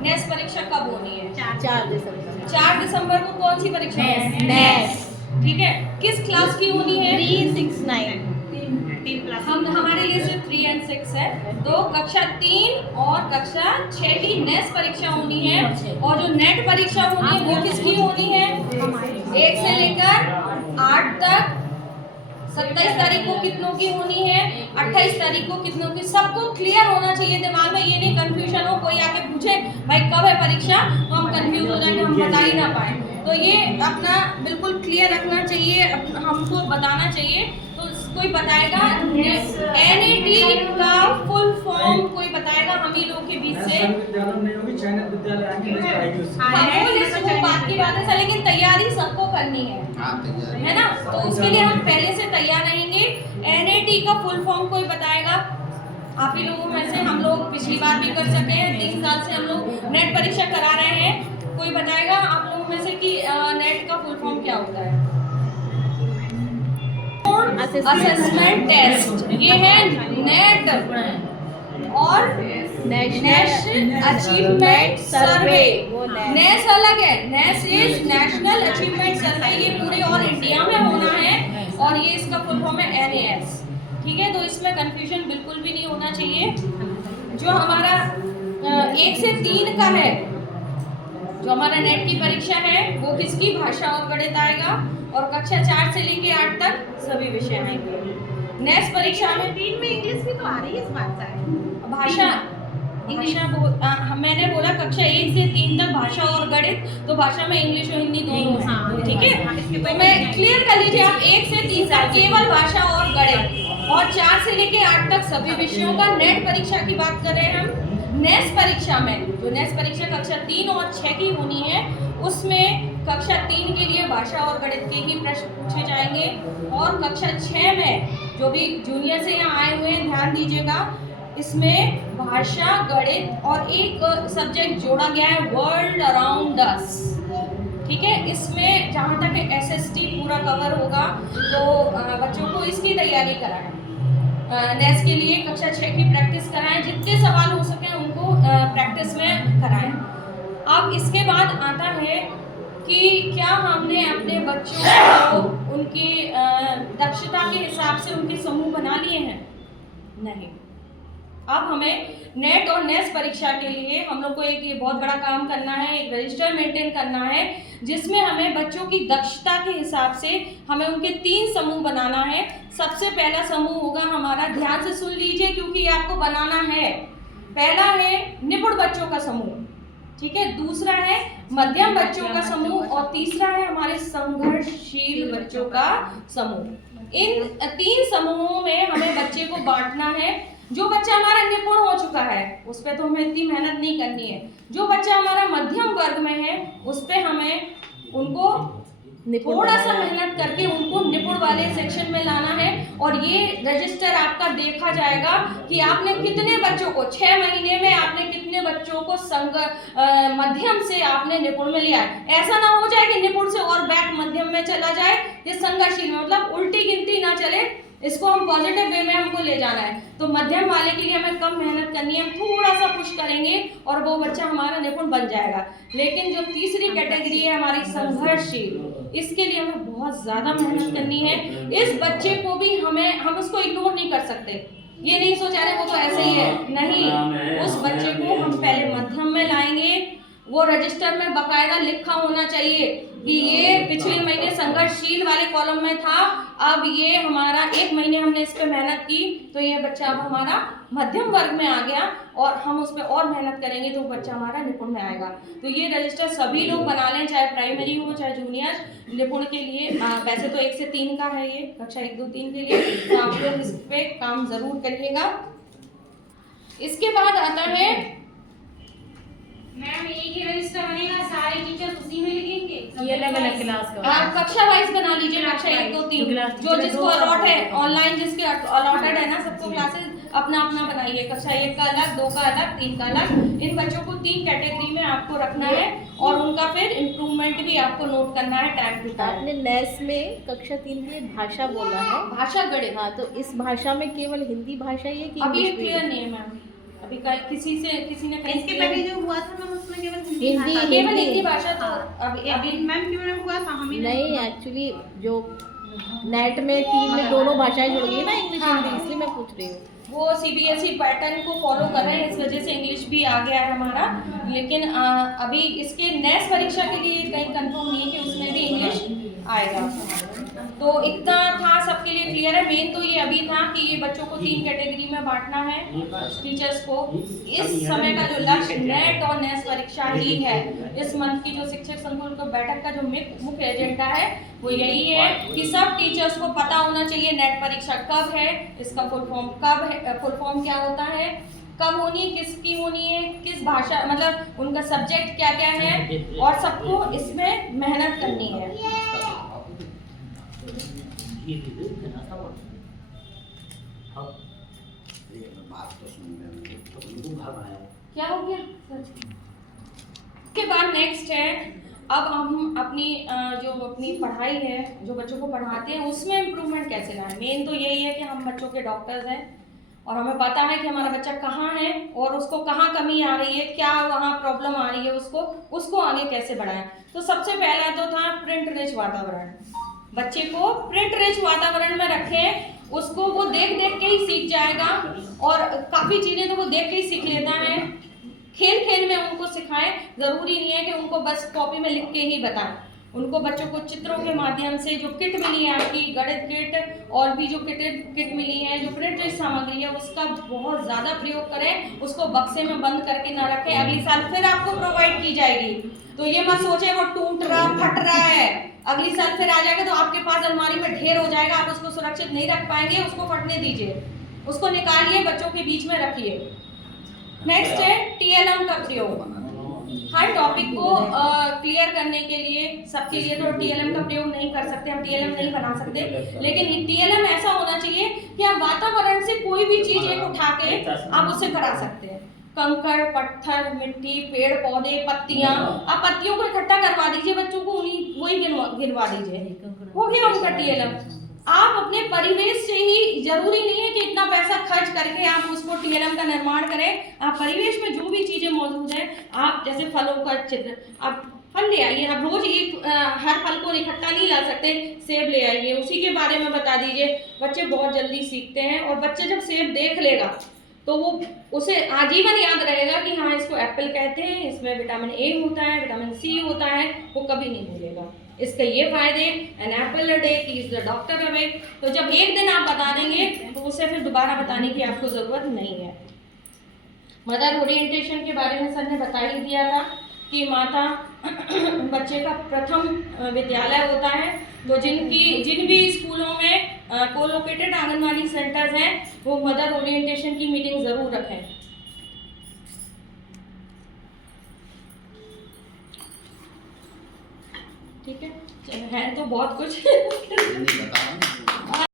नेस परीक्षा कब होनी है? 4 दिसंबर। 4 दिसंबर को कौन सी परीक्षा होनी है? नेस। ठीक है, किस क्लास की होनी है? 3, 6, 9। हम हमारे लिए सिर्फ 3 और 6 है। तो कक्षा 3 और कक्षा 6 की नेस परीक्षा होनी है। और जो नेट परीक्षा होनी है वो किसकी होनी है? 1 से लेकर 8 तक। 27 तारीख को कितनों की होनी है? 28 तारीख को कितनों की? सबको क्लियर होना चाहिए दिमाग में, ये नहीं कंफ्यूजन हो, कोई आके पूछे भाई कब है परीक्षा, तो हम कंफ्यूज हो जाएंगे, हम बता ही ना पाए। तो ये अपना बिल्कुल क्लियर रखना चाहिए, हमको बताना चाहिए। तो कोई बताएगा एनईटी का फुल फॉर्म? कोई बताएगा हम ही लोग के बीच से? बात की बात है, लेकिन तैयारी सबको करनी है ना? तो उसके लिए हम पहले से तैयार रहेंगे। एनईटी का फुल फॉर्म कोई बताएगा? आप ही लोगों में से हम लोग पिछली बार भी कर सके हैं, 3 साल से हम लोग नेट परीक्षा करा रहे हैं। कोई बताएगा आप लोगों में से कि नेट का फुल फॉर्म क्या होता है? असेसमेंट टेस्ट, ये है नेट। और नेशनल अचीवमेंट सर्वे, नेस अलग है, नेस इज नेशनल अचीवमेंट सर्वे, ये पूरे और इंडिया में होना है। और ये इसका फुल फॉर्म है एनएएस। ठीक है, तो इसमें कंफ्यूजन बिल्कुल भी नहीं होना चाहिए। जो हमारा 1 से 3 का है, जो हमारा नेट की परीक्षा है वो किसकी? भाषा और गणित आएगा। और कक्षा 4 से लेके 8 तक सभी विषय आएंगे। नेक्स्ट परीक्षा में 3 में इंग्लिश भी तो आ रही है इस बात से। भाषा मैंने बोला कक्षा 1 से 3 तक भाषा और गणित, तो भाषा में इंग्लिश और हिंदी दोनों है। ठीक है, तो मैं क्लियर कर लीजिए आप 1 से 3 तक केवल भाषा और गणित, और 4 से लेके 8 तक सभी विषयों का। नेट परीक्षा की बात कर रहे हैं हम। नेक्स्ट परीक्षा में जो नेक्स्ट परीक्षा कक्षा 3 और 6 की होनी है, उसमें कक्षा 3 के लिए भाषा और गणित के ही प्रश्न पूछे जाएंगे। और कक्षा 6 में जो भी जूनियर से यहाँ आए हुए हैं ध्यान दीजिएगा, इसमें भाषा गणित और एक सब्जेक्ट जोड़ा गया है वर्ल्ड अराउंड अस। ठीक है, इसमें जहाँ तक एसएसटी पूरा कवर होगा, तो बच्चों को इसकी तैयारी कराएं। नेक्स्ट के लिए कक्षा 6 की प्रैक्टिस कराएं, जितने सवाल हो सके उनको प्रैक्टिस में कराएं। अब इसके बाद आता है कि क्या हमने अपने बच्चों को उनकी दक्षता के हिसाब से उनके समूह बना लिए हैं? नहीं। अब हमें नेट और नेक्स्ट परीक्षा के लिए हम लोग को एक ये बहुत बड़ा काम करना है, एक रजिस्टर मेंटेन करना है, जिसमें हमें बच्चों की दक्षता के हिसाब से हमें उनके 3 समूह बनाना है। सबसे पहला समूह होगा हमारा, ध्यान से सुन लीजिए क्योंकि ये आपको बनाना है। पहला है निपुण बच्चों का समूह, ठीक है, दूसरा है मध्यम बच्चों का समूह, और तीसरा है हमारे संघर्षशील बच्चों का समूह। इन 3 समूहों में हमें बच्चे को बांटना है। जो बच्चा हमारा निपुण हो चुका है उस पर तो हमें इतनी मेहनत नहीं करनी है। जो बच्चा हमारा मध्यम वर्ग में है उस पर हमें उनको थोड़ा सा मेहनत करके उनको निपुण वाले सेक्शन में लाना है। और ये रजिस्टर आपका देखा जाएगा कि आपने कितने बच्चों को 6 महीने में आपने कितने बच्चों को मध्यम से आपने निपुण में लिया है। ऐसा ना हो जाए कि निपुण से और बैक मध्यम में चला जाए। ये संघर्षशील मतलब उल्टी गिनती ना चले, इसको हम पॉजिटिव वे में हमको ले जाना है। तो मध्यम वाले के लिए हमें कम मेहनत करनी है, हम थोड़ा सा पुश करेंगे और वो बच्चा हमारा निपुण बन जाएगा। लेकिन जो तीसरी कैटेगरी है हमारी संघर्षशील, इसके लिए हमें बहुत ज्यादा मेहनत करनी है। इस बच्चे को भी हम उसको इग्नोर नहीं कर सकते। ये नहीं सोचा रहे वो तो ऐसे ही है, नहीं, उस बच्चे को हम पहले मध्यम में लाएंगे। वो रजिस्टर में बकायदा लिखा होना चाहिए कि ये पिछले महीने संघर्षशील वाले कॉलम में था, अब ये हमारा 1 महीने हमने इस पे मेहनत की तो ये बच्चा अब हमारा मध्यम वर्ग में आ गया, और हम उस पर और मेहनत करेंगे तो बच्चा हमारा निपुण में आएगा। तो ये रजिस्टर सभी लोग बना लें, चाहे प्राइमरी हो चाहे जूनियर। निपुण के लिए वैसे तो 1 से 3 का है ये, कक्षा 1, 2, 3 के लिए, तो आप लोग इस पे काम जरूर करिएगा। इसके बाद आता है मैम, एक ही रजिस्टर बनेगा, सारे टीचर उसी में लिखेंगे? ये अलग-अलग क्लास का आप कक्षा वाइज बना लीजिए, कक्षा 1, 2, 3 जो जिसको अलॉट है, ऑनलाइन जिसके अलॉटेड है ना सबको क्लासेस, अपना अपना बनाइए। कक्षा 1 का अलग, 2 का अलग, 3 का अलग। इन बच्चों को 3 कैटेगरी में आपको रखना है और उनका फिर इम्प्रूवमेंट भी आपको नोट करना है टाइम टू टाइम। आपने नेस में कक्षा 3 के लिए भाषा बोला है, भाषा गणित, हाँ, तो इस भाषा में केवल हिंदी भाषा ही है कि अभी इंग्लिश भी क्लियर है? नहीं है मैम, अभी किसी ने कहीं इसके पहले जो हुआ था मैम उसमें केवल हिंदी हिंदी- भाषा केवल हिंदी। हिंदी भाषा तो हाँ। अभी मैम क्यों हुआ था हमें नहीं एक्चुअली जो नेट में 3 में दोनों भाषाएं जुड़ गई ना, इंग्लिश हाँ, हिंदी, हाँ। इसलिए मैं पूछ रही हूँ। वो सीबीएसई पैटर्न को फॉलो कर रहे हैं, इस वजह से इंग्लिश भी आ गया है हमारा। लेकिन अभी इसके नेक्स्ट परीक्षा के लिए कहीं कंफर्म नहीं है कि उसमें भी इंग्लिश आएगा। तो इतना था, सबके लिए क्लियर है। मेन तो ये अभी था कि ये बच्चों को 3 कैटेगरी में बांटना है टीचर्स को। इस समय का जो लक्ष्य नेट और नेक्स्ट परीक्षा ही है। इस मंथ की जो शिक्षक संकुल को बैठक का जो मुख्य एजेंडा है वो यही है कि सब टीचर्स को पता होना चाहिए नेट परीक्षा कब है, इसका फुल फॉर्म कब है, फुल फॉर्म क्या होता है, कब होनी है, किसकी होनी है, किस भाषा, मतलब उनका सब्जेक्ट क्या क्या है, और सबको इसमें मेहनत करनी है। क्या हो गया? उसके बाद नेक्स्ट है, अब हम अपनी जो अपनी पढ़ाई है, जो बच्चों को पढ़ाते हैं, उसमें इम्प्रूवमेंट कैसे लाएं। मेन तो यही है कि हम बच्चों के डॉक्टर्स हैं और हमें पता है कि हमारा बच्चा कहाँ है और उसको कहाँ कमी आ रही है, क्या वहाँ प्रॉब्लम आ रही है, उसको आगे कैसे बढ़ाएं। तो सबसे पहला तो था प्रिंट रिच वातावरण। बच्चे को प्रिंट रिच वातावरण में रखें, उसको वो देख देख के ही सीख जाएगा और काफ़ी चीज़ें तो वो देख के ही सीख लेता है। खेल खेल में उनको सिखाएं, ज़रूरी नहीं है कि उनको बस कॉपी में लिख के ही बताएं। उनको बच्चों को चित्रों के माध्यम से, जो किट मिली है आपकी गणित किट और भी जो किट मिली है, जो प्रिंट सामग्री है, उसका बहुत ज़्यादा प्रयोग करें। उसको बक्से में बंद करके ना रखें, अगली साल फिर आपको प्रोवाइड की जाएगी। तो ये मत सोचे वो टूट रहा फट रहा है, अगली साल फिर आ जाएगा तो आपके पास अलमारी में ढेर हो जाएगा, आप उसको सुरक्षित नहीं रख पाएंगे। उसको फटने दीजिए, उसको निकालिए, बच्चों के बीच में रखिए। नेक्स्ट है टीएलएम का प्रयोग। हर टॉपिक को क्लियर करने के लिए, सबके लिए तो टीएलएम का प्रयोग नहीं कर सकते, हम टीएलएम नहीं बना सकते, लेकिन टीएलएम ऐसा होना चाहिए कि आप वातावरण से कोई भी चीज एक उठा के आप उससे करा सकते हैं। कंकड़, पत्थर, मिट्टी, पेड़ पौधे, पत्तियां, आप पत्तियों को इकट्ठा करवा दीजिए, बच्चों को वही गिनवा दीजिए, हो गया उनका टीएलएम। आप अपने परिवेश से ही, जरूरी नहीं है कि इतना पैसा खर्च करके आप उसको टीएलएम का निर्माण करें। आप परिवेश में जो भी चीजें मौजूद हैं, आप जैसे फलों का चित्र, आप फल ले आइए। आप रोज एक हर फल को इकट्ठा नहीं ला सकते, सेब ले आइए, उसी के बारे में बता दीजिए। बच्चे बहुत जल्दी सीखते हैं और बच्चे जब सेब देख लेगा तो वो उसे आजीवन याद रहेगा कि हाँ इसको एप्पल कहते हैं, इसमें विटामिन ए होता है, विटामिन सी होता है, वो कभी नहीं भूलेगा। इसके ये फायदे, an apple a day keeps the doctor away. तो जब एक दिन आप बता देंगे तो उसे फिर दोबारा बताने की आपको ज़रूरत नहीं है। मदर ओरिएंटेशन के बारे में सर ने बता ही दिया था कि माता बच्चे का प्रथम विद्यालय होता है। तो जिन भी स्कूलों में कोलोकेटेड आंगनवाड़ी सेंटर्स हैं, वो मदर ओरिएंटेशन की मीटिंग ज़रूर रखें। ठीक है तो बहुत कुछ